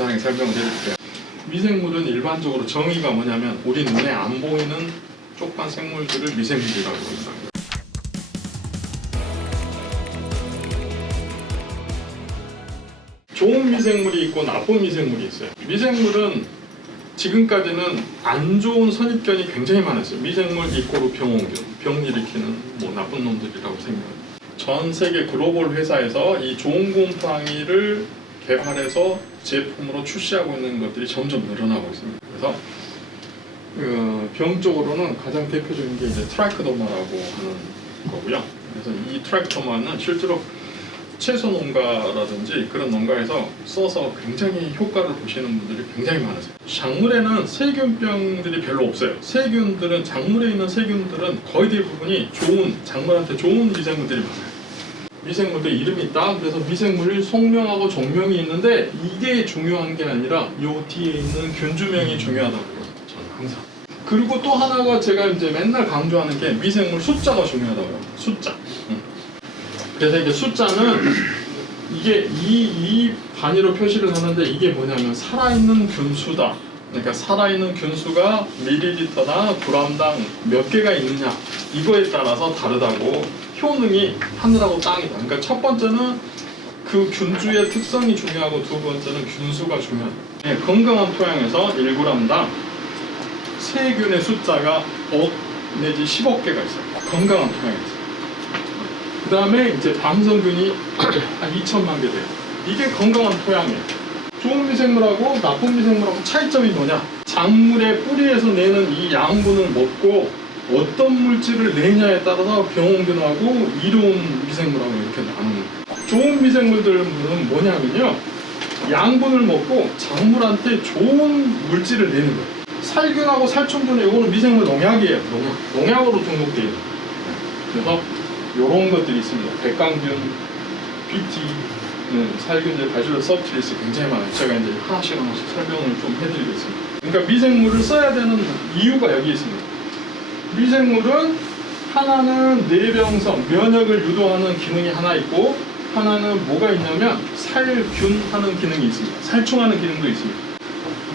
간단하게 설명을 해드릴게요. 미생물은 일반적으로 정의가 뭐냐면 우리 눈에 안 보이는 쪽반 생물들을 미생물이라고 합니다. 좋은 미생물이 있고 나쁜 미생물이 있어요. 미생물은 지금까지는 안 좋은 선입견이 굉장히 많았어요. 미생물 이꼬르 병원균, 병 일으키는 뭐 나쁜 놈들이라고 생각합니다. 전 세계 글로벌 회사에서 이 좋은 곰팡이를 개발해서 제품으로 출시하고 있는 것들이 점점 늘어나고 있습니다. 그래서 그 병 쪽으로는 가장 대표적인 게 이제 트라이크도마라고 하는 거고요. 그래서 이 트라이크도마는 실제로 채소 농가라든지 그런 농가에서 써서 굉장히 효과를 보시는 분들이 굉장히 많으세요. 작물에는 세균병들이 별로 없어요. 세균들은 작물에 있는 세균들은 거의 대부분이 좋은 작물한테 좋은 미생물들이 많아요. 미생물도 이름이 있다. 그래서 미생물이 속명하고 종명이 있는데 이게 중요한 게 아니라 요 뒤에 있는 균주명이 중요하다고 그래요. 저는 항상. 그리고 또 하나가 제가 이제 맨날 강조하는 게 미생물 숫자가 중요하다고 해요. 숫자. 응. 그래서 이게 숫자는 이게 이, 이 단위로 표시를 하는데 이게 뭐냐면 살아있는 균수다. 그러니까 살아있는 균수가 밀리리터나 그람당 몇 개가 있느냐 이거에 따라서 다르다고 효능이 하늘하고 땅이다. 그러니까 첫 번째는 그 균주의 특성이 중요하고 두 번째는 균수가 중요하다. 네, 건강한 토양에서 1g당 세균의 숫자가 5 내지 10억 개가 있어요. 건강한 토양에서. 그 다음에 이제 방성균이 한 2천만 개 돼요. 이게 건강한 토양이에요. 좋은 미생물하고 나쁜 미생물하고 차이점이 뭐냐? 작물의 뿌리에서 내는 이 양분을 먹고 어떤 물질을 내냐에 따라서 병원균하고 이로운 미생물하고 이렇게 나누는 거예요. 좋은 미생물들은 뭐냐면요. 양분을 먹고 작물한테 좋은 물질을 내는 거예요. 살균하고 살충균은 이거는 미생물 농약이에요. 농약. 농약 으로 등록되어 있는. 그래서 이런 것들이 있습니다. 백강균, PT, 는 살균제, 바질러 서브트리스 굉장히 많아요. 제가 이제 하나씩 하나씩 설명을 좀 해드리겠습니다. 그러니까 미생물을 써야 되는 이유가 여기 있습니다. 미생물은 하나는 뇌병성, 면역을 유도하는 기능이 하나 있고 하나는 뭐가 있냐면 살균하는 기능이 있습니다. 살충하는 기능도 있습니다.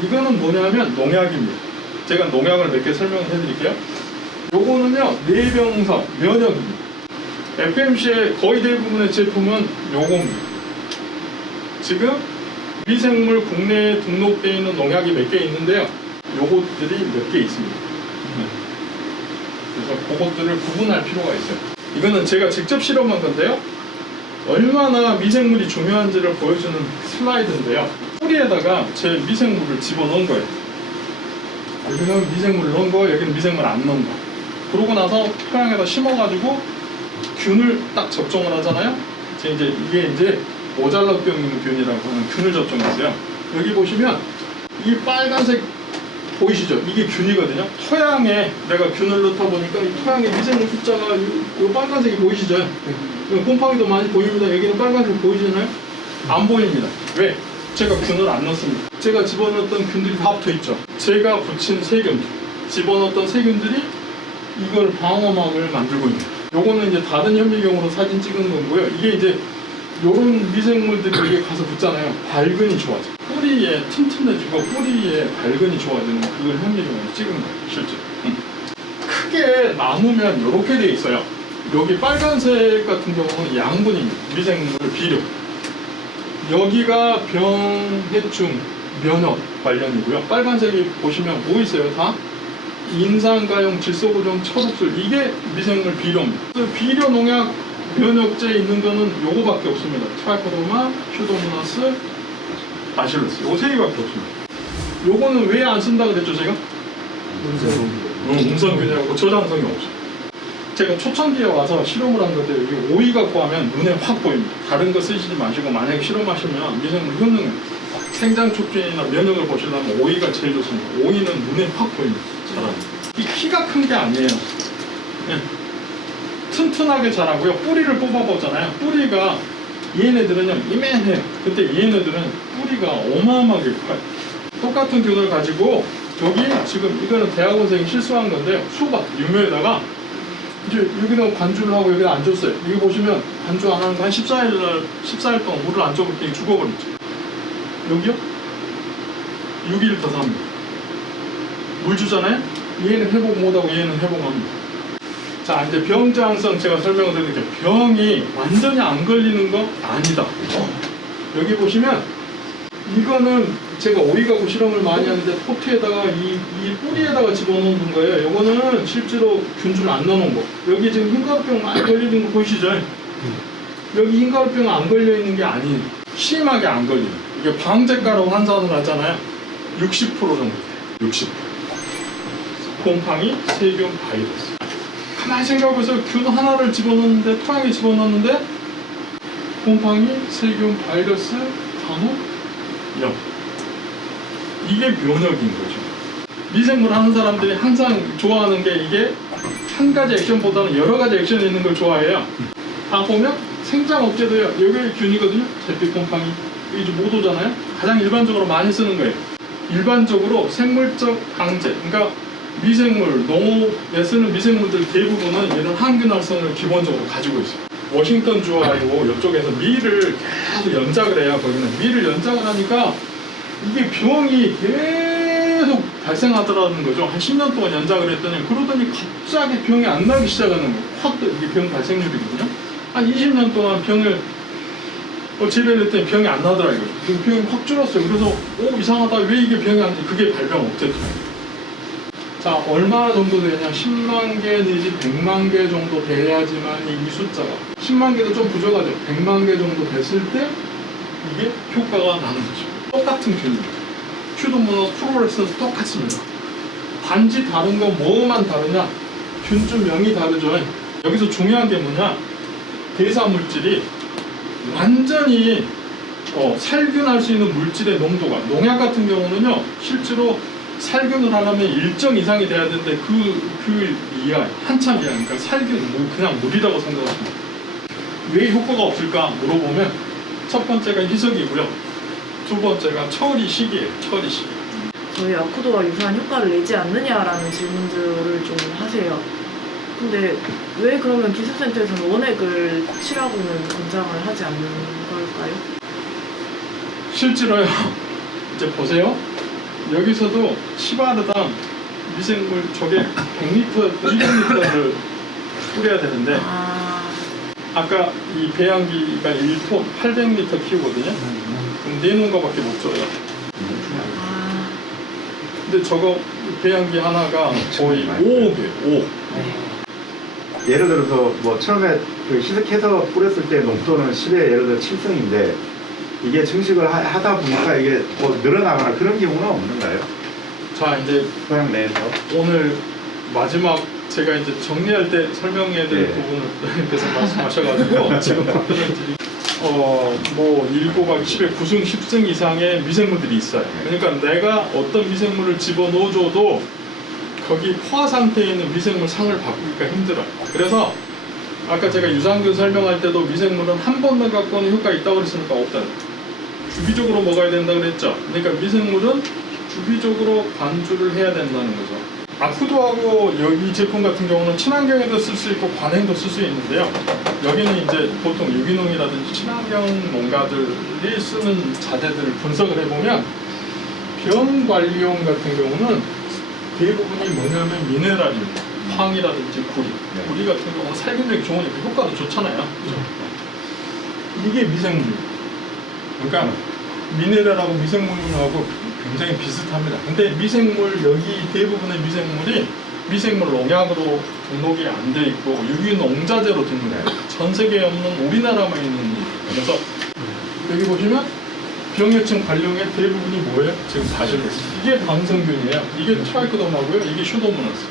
이거는 뭐냐면 농약입니다. 제가 농약을 몇 개 설명을 해드릴게요. 요거는요 뇌병성, 면역입니다. FMC의 거의 대부분의 제품은 요겁니다. 지금 미생물 국내에 등록되어 있는 농약이 몇 개 있는데요. 요것들이 몇 개 있습니다. 그래서 그것들을 구분할 필요가 있어요. 이거는 제가 직접 실험한 건데요. 얼마나 미생물이 중요한지를 보여주는 슬라이드인데요. 뿌리에다가 제 미생물을 집어넣은 거예요. 여기는 미생물 넣은 거, 여기는 미생물 안 넣은 거. 그러고 나서 토양에다 심어가지고 균을 딱 접종을 하잖아요. 제 이제 이게 이제 오잘라병 균이라고 하는 균을 접종했어요. 여기 보시면 이 빨간색 보이시죠? 이게 균이거든요. 토양에 내가 균을 넣다 보니까 이 토양의 미생물 숫자가 이, 이 빨간색이 보이시죠? 네. 곰팡이도 많이 보입니다. 여기는 빨간색 보이시나요? 안 보입니다. 왜? 제가 균을 안 넣습니다. 제가 집어넣었던 균들이 다 붙어 있죠. 제가 붙인 세균, 집어넣었던 세균들이 이걸 방어막을 만들고 있는. 요거는 이제 다른 현미경으로 사진 찍은 거고요. 이게 이제 요런 미생물들이 여기 가서 붙잖아요. 발근이 좋아져. 뿌리에 튼튼해지고 뿌리에 발근이 좋아지는 그걸 현미경으로 찍은 거예요. 실제. 음. 크게 나누면 이렇게 돼 있어요. 여기 빨간색 같은 경우는 양분입니다. 미생물 비료. 여기가 병, 해충, 면역 관련이고요. 빨간색이 보시면 뭐 있어요? 다 인산가용, 질소고정, 철흡술 이게 미생물 비료입니다. 그 비료 농약 면역제 있는 거는 요거밖에 없습니다. 트라이코도마, 슈도모나스, 바실러스 요 세 개밖에 없습니다. 요거는 왜 안 쓴다고 그랬죠 제가? 음성균이라고 저장성이 없어요. 제가 초창기에 와서 실험을 한 건데 여기 오이 갖고 하면 눈에 확 보입니다. 다른 거 쓰시지 마시고 만약에 실험하시면 미생물 효능은 생장 촉진이나 면역을 보시려면 오이가 제일 좋습니다. 오이는 눈에 확 보입니다. 자라는. 이 키가 큰 게 아니에요. 그냥 튼튼하게 자라고요. 뿌리를 뽑아보잖아요. 뿌리가 얘네들은요 이만해요. 근데 얘네들은 뿌리가 어마어마하게 커요. 똑같은 균을 가지고 여기 지금 이거는 대학원생이 실수한 건데요. 수박 유묘에다가 이제 여기다 관주를 하고 여기다 안 줬어요. 여기 보시면 관주 안 하는 거 한 14일 날 14일 동안 물을 안때 죽어버렸죠. 여기요? 6일 더 삽니다. 물 주잖아요? 얘는 회복 못하고 얘는 회복합니다. 자, 이제 병장성 제가 설명을 드릴게요. 병이 완전히 안 걸리는 거 아니다. 여기 보시면 이거는 제가 오이가구 실험을 많이 하는데 포트에다가 이, 이 뿌리에다가 집어넣는 거예요. 이거는 실제로 균주를 안 넣어놓은 거. 여기 지금 흰가루병 많이 걸리는 거 보이시죠? 여기 흰가루병 안 걸려 있는 게 아니에요. 심하게 안 걸리는. 이게 방제가로 환산을 하잖아요. 60% 정도 돼요. 60%. 곰팡이, 세균, 바이러스. 가만히 생각해보세요. 균 하나를 집어넣는데, 토양에 집어넣는데, 곰팡이, 세균, 바이러스, 단호, 영. 이게 면역인 거죠. 미생물 하는 사람들이 항상 좋아하는 게 이게 한 가지 액션보다는 여러 가지 액션이 있는 걸 좋아해요. 다 보면 생장 억제도요. 여기 균이거든요. 제피 곰팡이. 이제 못 오잖아요. 가장 일반적으로 많이 쓰는 거예요. 일반적으로 생물적 방제. 그러니까 미생물, 농업에 쓰는 미생물들 대부분은 이런 항균 활성을 기본적으로 가지고 있어요. 워싱턴 주하고 이쪽에서 밀을 계속 연작을 해요. 거기는 밀을 연작을 하니까 이게 병이 계속 발생하더라는 거죠. 한 10년 동안 연작을 했더니 그러더니 갑자기 병이 안 나기 시작하는 거예요. 확또 이게 병 발생률이거든요. 한 20년 동안 병을 어, 재배를 했더니 병이 안 나더라 이거죠. 그 병이 확 줄었어요. 그래서 오 이상하다 왜 이게 병이 안 나? 그게 발병 억제토예요. 자 얼마 정도 되냐? 10만 개 내지 100만 개 정도 돼야지만 이 숫자가. 10만 개도 좀 부족하죠. 100만 개 정도 됐을 때 이게 효과가 나는 거죠. 똑같은 균입니다 슈도모노 프로레스는 똑같습니다. 단지 다른 건 뭐만 다르냐? 균주명이 다르죠. 여기서 중요한 게 뭐냐? 대사 물질이 완전히 어, 살균할 수 있는 물질의 농도가 농약 같은 경우는요 실제로 살균을 하려면 일정 이상이 돼야 되는데 그, 그 이하 한참 이하 그러니까 살균 뭐 그냥 물이라고 생각하시면 돼요. 왜 효과가 없을까 물어보면 첫 번째가 희석이고요 두 번째가 처리 시기예요 처리 시기 저희 아쿠도와 유사한 효과를 내지 않느냐라는 질문들을 좀 하세요. 근데 왜 그러면 기술센터에서는 원액을 칠하고는 권장을 하지 않는 걸까요? 실제로요 이제 보세요 여기서도 시바르당 미생물 저게 100리터 200리터를 뿌려야 되는데 아, 아까 이 배양기가 1톤 800리터 키우거든요. 그럼 내놓은 거밖에 못 줘요. 아, 근데 저거 배양기 하나가 거의 5억이에요. 5억 예를 들어서 뭐 처음에 그 희석해서 뿌렸을 때 농도는 10에 예를 들어 7성인데 이게 증식을 하, 다 보니까 이게 뭐 늘어나거나 그런 경우는 없는가요? 자 이제 토양 내에서. 오늘 마지막 제가 이제 정리할 때 설명해야 될 네. 부분을 께서 말씀하셔가지고 지금 답변을 드리 어뭐 1곱하기 10의 9승 10승 이상의 미생물들이 있어요. 그러니까 내가 어떤 미생물을 집어넣어줘도 거기 포화 상태에 있는 미생물 상을 바꾸기가 힘들어요. 그래서 아까 제가 유산균 설명할 때도 미생물은 한번 넣어갖고는 효과 있다고 그랬으니까 없다 주기적으로 먹어야 된다 그랬죠 그러니까 미생물은 주기적으로 관주를 해야 된다는 거죠 아쿠도하고 여기 제품 같은 경우는 친환경에도 쓸 수 있고 관행도 쓸 수 있는데요. 여기는 이제 보통 유기농이라든지 친환경 농가들이 쓰는 자재들을 분석을 해보면 병 관리용 같은 경우는 대부분이 뭐냐면 미네랄입니다. 황이라든지 구리. 네. 구리 같은 경우는 살균력이 좋으니까 효과도 좋잖아요. 그죠? 이게 미생물. 그러니까 미네랄하고 미생물하고 굉장히 비슷합니다. 근데 미생물 여기 대부분의 미생물이 미생물 농약으로 등록이 안 돼 있고 유기농자재로 등록해요. 전 세계에 없는 우리나라만 있는 일이에요. 그래서 여기 보시면 병해충 관련의 대부분이 뭐예요? 지금 사실로 이게 방성균이에요. 이게 트라이코더마고요. 이게 슈도모나스.